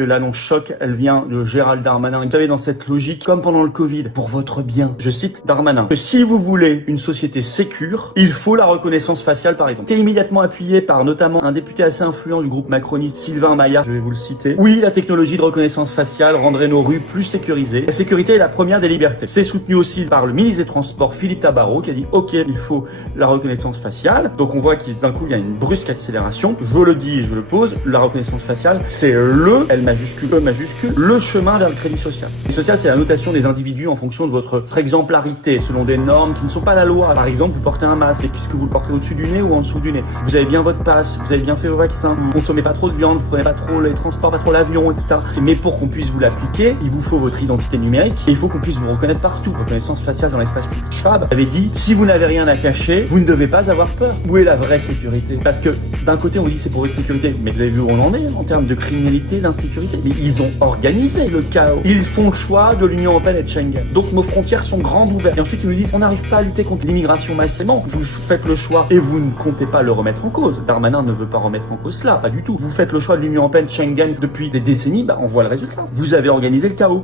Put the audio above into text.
que l'annonce choc, elle vient de Gérald Darmanin. Vous savez, dans cette logique, comme pendant le Covid, pour votre bien. Je cite Darmanin, que si vous voulez une société sécure, il faut la reconnaissance faciale, par exemple. C'est immédiatement appuyé par notamment un député assez influent du groupe macroniste, Sylvain Maillard, je vais vous le citer. Oui, la technologie de reconnaissance faciale rendrait nos rues plus sécurisées. La sécurité est la première des libertés. C'est soutenu aussi par le ministre des Transports, Philippe Tabarot, qui a dit « Ok, il faut la reconnaissance faciale ». Donc on voit qu'il d'un coup, il y a une brusque accélération. Je le dis et je le pose, la reconnaissance faciale, c'est L majuscule, E majuscule, le chemin vers le crédit social. Le crédit social, c'est la notation des individus en fonction de votre exemplarité, selon des normes qui ne sont pas la loi. Par exemple, vous portez un masque, et puisque vous le portez au-dessus du nez ou en dessous du nez. Vous avez bien votre passe, vous avez bien fait vos vaccins, vous consommez pas trop de viande, vous prenez pas trop les transports, pas trop l'avion, etc. Mais pour qu'on puisse vous l'appliquer, il vous faut votre identité numérique et il faut qu'on puisse vous reconnaître partout. Reconnaissance faciale dans l'espace public. Schwab avait dit, si vous n'avez rien à cacher, vous ne devez pas avoir peur. Où est la vraie sécurité? Parce que d'un côté, on vous dit c'est pour votre sécurité, mais vous avez vu où on en est en termes de criminalité, d'insécurité. Mais ils ont organisé le chaos. Ils font le choix de l'Union européenne et de Schengen. Donc nos frontières sont grandes ouvertes. Et ensuite, ils nous disent, on n'arrive pas à lutter contre l'immigration massivement. Vous faites le choix et vous ne comptez pas le remettre en cause. Darmanin ne veut pas remettre en cause cela, pas du tout. Vous faites le choix de l'Union européenne, Schengen depuis des décennies, on voit le résultat. Vous avez organisé le chaos.